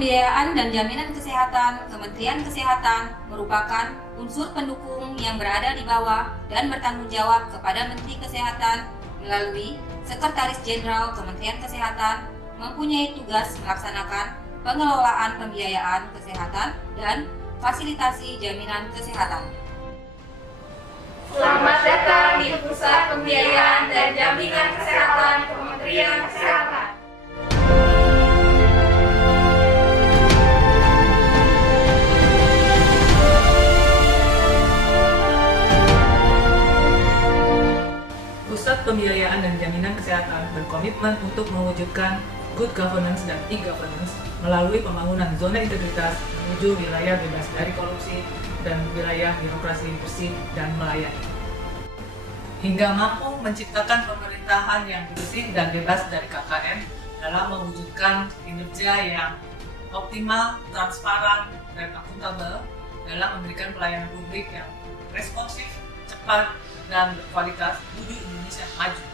Pembiayaan dan Jaminan Kesehatan Kementerian Kesehatan merupakan unsur pendukung yang berada di bawah dan bertanggung jawab kepada Menteri Kesehatan melalui Sekretaris Jenderal Kementerian Kesehatan mempunyai tugas melaksanakan pengelolaan pembiayaan kesehatan dan fasilitasi jaminan kesehatan. Selamat datang di Pusat Pembiayaan dan Jaminan Kesehatan Kementerian Kesehatan. Pusat Pembiayaan dan Jaminan Kesehatan berkomitmen untuk mewujudkan good governance dan e-governance melalui pembangunan zona integritas menuju wilayah bebas dari korupsi dan wilayah birokrasi bersih dan melayani, hingga mampu menciptakan pemerintahan yang bersih dan bebas dari KKN dalam mewujudkan kinerja yang optimal, transparan, dan akuntabel dalam memberikan pelayanan publik yang responsif, cepat, dan berkualitas menuju Indonesia maju.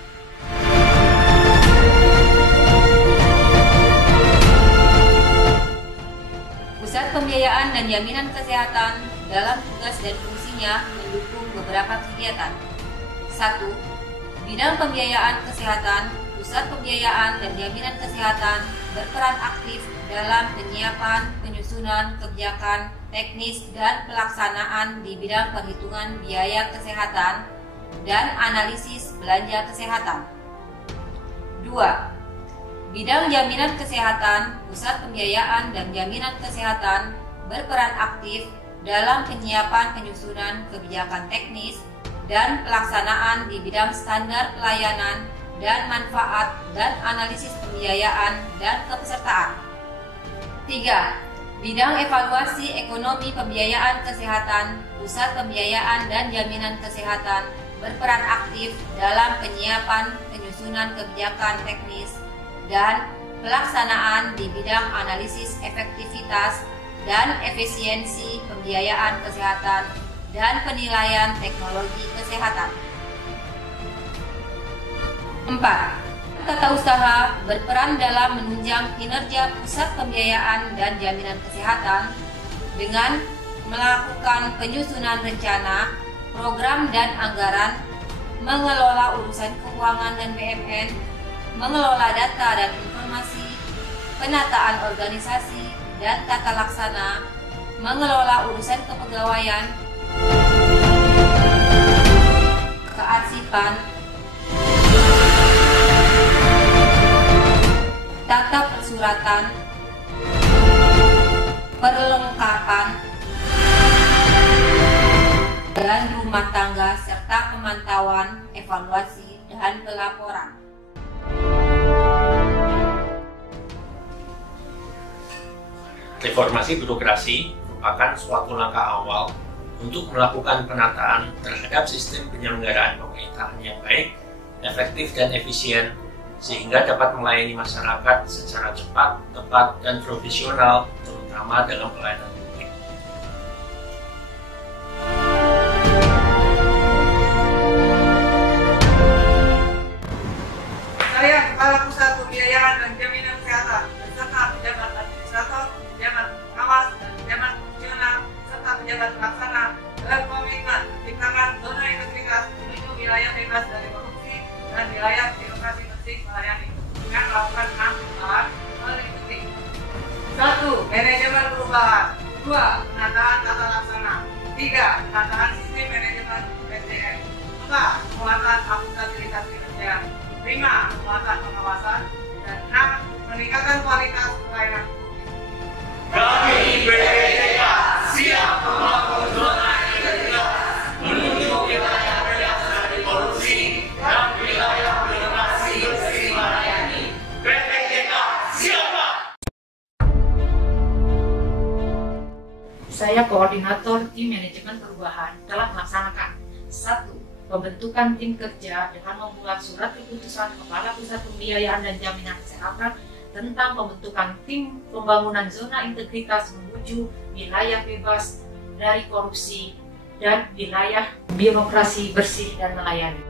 Pusat Pembiayaan dan Jaminan Kesehatan dalam tugas dan fungsinya mendukung beberapa kegiatan. 1. Bidang pembiayaan kesehatan. Pusat Pembiayaan dan Jaminan Kesehatan berperan aktif dalam penyiapan, penyusunan kebijakan teknis dan pelaksanaan di bidang perhitungan biaya kesehatan dan analisis belanja kesehatan. 2. Bidang jaminan kesehatan. Pusat Pembiayaan dan Jaminan Kesehatan berperan aktif dalam penyiapan penyusunan kebijakan teknis dan pelaksanaan di bidang standar pelayanan dan manfaat dan analisis pembiayaan dan kepesertaan. 3. Bidang evaluasi ekonomi pembiayaan kesehatan. Pusat Pembiayaan dan Jaminan Kesehatan berperan aktif dalam penyiapan penyusunan kebijakan teknis dan pelaksanaan di bidang analisis efektivitas dan efisiensi pembiayaan kesehatan dan penilaian teknologi kesehatan. 4. Tata usaha berperan dalam menunjang kinerja Pusat Pembiayaan dan Jaminan Kesehatan dengan melakukan penyusunan rencana, program dan anggaran, mengelola urusan keuangan dan BUMN, mengelola data dan informasi, penataan organisasi dan tata laksana, mengelola urusan kepegawaian, kearsipan, tata persuratan, perlengkapan, dan rumah tangga serta pemantauan, evaluasi, dan pelaporan. Reformasi birokrasi merupakan suatu langkah awal untuk melakukan penataan terhadap sistem penyelenggaraan pemerintahan yang baik, efektif, dan efisien sehingga dapat melayani masyarakat secara cepat, tepat, dan profesional, terutama dalam pelayanan publik. Saya Kepala Pusat Pembiayaan dan Jaminan Kesehatan beserta pejabat administrator, pejabat pengawas, dan pejabat fungsional serta pejabat pelaksana berkomitmen menciptakan zona integritas menuju wilayah bebas dari korupsi dan wilayah birokrasi bersih melayani dengan melakukan 6 hal meliputi: 1. Manajemen perubahan. 2. Penataan tata laksana. 3. Penataan sistem manajemen SDM. 4. Penguatan akuntabilitas kinerja. 5. Penguatan pengawasan. Dan 6. Meningkatkan kualitas pelayanan publik. Kami BPTK siap membangun zona integritas menuju wilayah bebas dari korupsi dan wilayah birokrasi bersih melayani. BPTK siap. Saya Koordinator Tim Manajemen Perubahan telah melaksanakan 1. Pembentukan tim kerja dengan membuat surat keputusan Kepala Pusat Pembiayaan dan Jaminan Kesehatan tentang pembentukan tim pembangunan zona integritas menuju wilayah bebas dari korupsi dan wilayah birokrasi bersih dan melayani.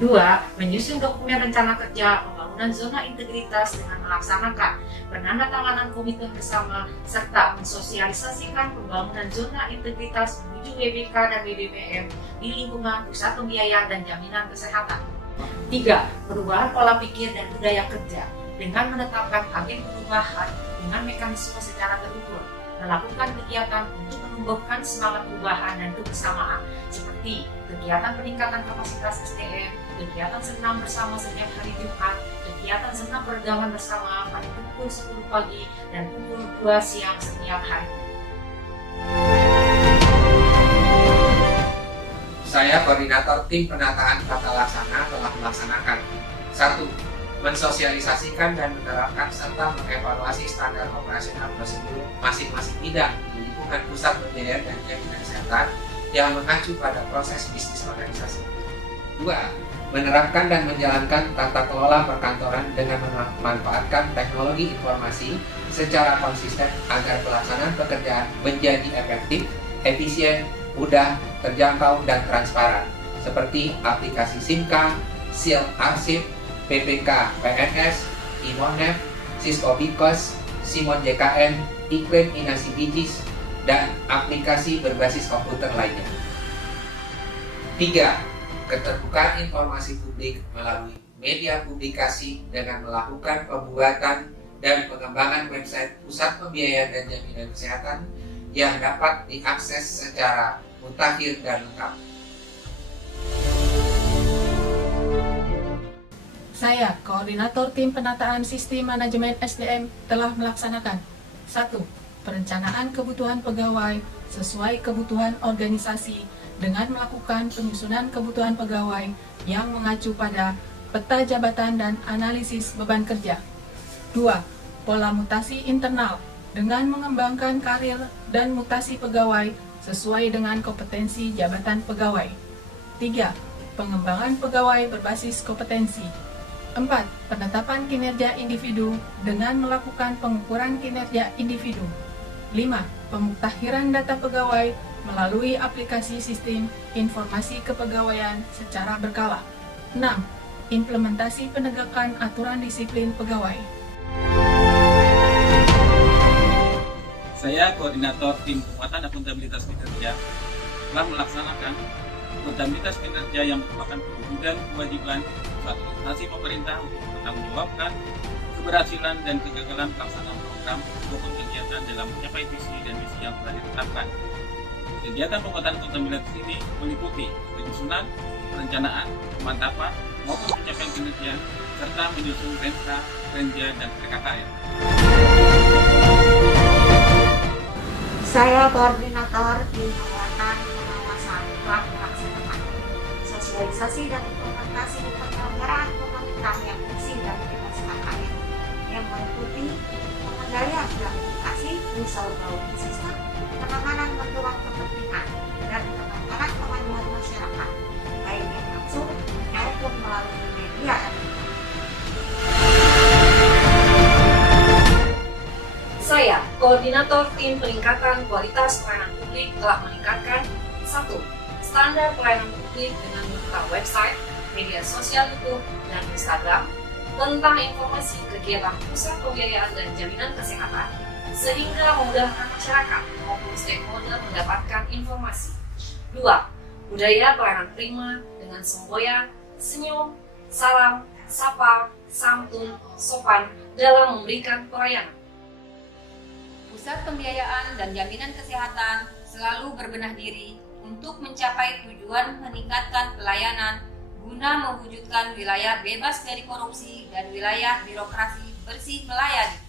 2. Menyusun dokumen rencana kerja pembangunan pembangunan zona integritas dengan melaksanakan penandatanganan komitmen bersama serta mensosialisasikan pembangunan zona integritas menuju WBK dan WBPM di lingkungan pusat pembiayaan dan jaminan kesehatan. 3. Perubahan pola pikir dan budaya kerja dengan menetapkan agen perubahan dengan mekanisme secara terukur, melakukan kegiatan untuk menumbuhkan semangat perubahan dan kebersamaan seperti kegiatan peningkatan kapasitas SDM, kegiatan senam bersama setiap hari Jumat, kegiatan senam peragaman bersama pada pukul 10 pagi dan pukul 2 siang setiap hari. Saya koordinator tim penataan tata laksana telah melaksanakan 1. Mensosialisasikan dan menerapkan serta mengevaluasi standar operasional prosedur masing-masing bidang di lingkungan pusat pembiayaan dan jaminan kesehatan yang mengacu pada proses bisnis organisasi. 2. Menerapkan dan menjalankan tata kelola perkantoran dengan memanfaatkan teknologi informasi secara konsisten agar pelaksanaan pekerjaan menjadi efektif, efisien, mudah, terjangkau, dan transparan, seperti aplikasi SIMKA, SIL Arsip, PPK PNS, Imonef, Cisco Bikos, Simon JKN, Iklim Inasi Bijis, dan aplikasi berbasis komputer lainnya. 3. Keterbukaan informasi publik melalui media publikasi dengan melakukan pembuatan dan pengembangan website Pusat Pembiayaan dan Jaminan Kesehatan yang dapat diakses secara mutakhir dan lengkap. Saya, Koordinator Tim Penataan Sistem Manajemen SDM, telah melaksanakan 1. Perencanaan kebutuhan pegawai sesuai kebutuhan organisasi dengan melakukan penyusunan kebutuhan pegawai yang mengacu pada peta jabatan dan analisis beban kerja. 2. Pola mutasi internal dengan mengembangkan karir dan mutasi pegawai sesuai dengan kompetensi jabatan pegawai. 3. Pengembangan pegawai berbasis kompetensi. 4. Penetapan kinerja individu dengan melakukan pengukuran kinerja individu. 5. Pemutakhiran data pegawai melalui aplikasi sistem informasi kepegawaian secara berkala. 6. Implementasi penegakan aturan disiplin pegawai. Saya, Koordinator Tim Penguatan Akuntabilitas Kinerja, telah melaksanakan akuntabilitas kinerja yang merupakan dan kewajiban suatu instansi pemerintah untuk mempertanggungjawabkan keberhasilan dan kegagalan pelaksanaan program maupun kegiatan dalam mencapai visi dan misi yang telah ditetapkan. Kegiatan penguatan akuntabilitas ini meliputi penyusunan, perencanaan, pemantapan, maupun pencapaian kinerja, serta menyusun Rensa, Renja, dan PKKM. Saya Koordinator Tim Penguatan Pengawasan telah melaksanakan sosialisasi dan implementasi penyelenggaraan pemerintah yang bersih dan bebas KKN yang meliputi pengendalian gratifikasi, whistleblower sistem, penanganan benturan kepentingan, dan penanganan pengaduan masyarakat, baik yang langsung maupun melalui media. Saya, Koordinator Tim Peningkatan Kualitas Pelayanan Publik, telah meningkatkan 1. Standar pelayanan publik dengan membuka website, media sosial YouTube, dan Instagram tentang informasi kegiatan pusat pembiayaan dan jaminan kesehatan, sehingga memudahkan masyarakat maupun stakeholder mendapatkan informasi. 2. Budaya pelayanan prima dengan semboyan, senyum, salam, sapa, santun, sopan dalam memberikan pelayanan. Pusat Pembiayaan dan Jaminan Kesehatan selalu berbenah diri untuk mencapai tujuan meningkatkan pelayanan guna mewujudkan wilayah bebas dari korupsi dan wilayah birokrasi bersih melayani.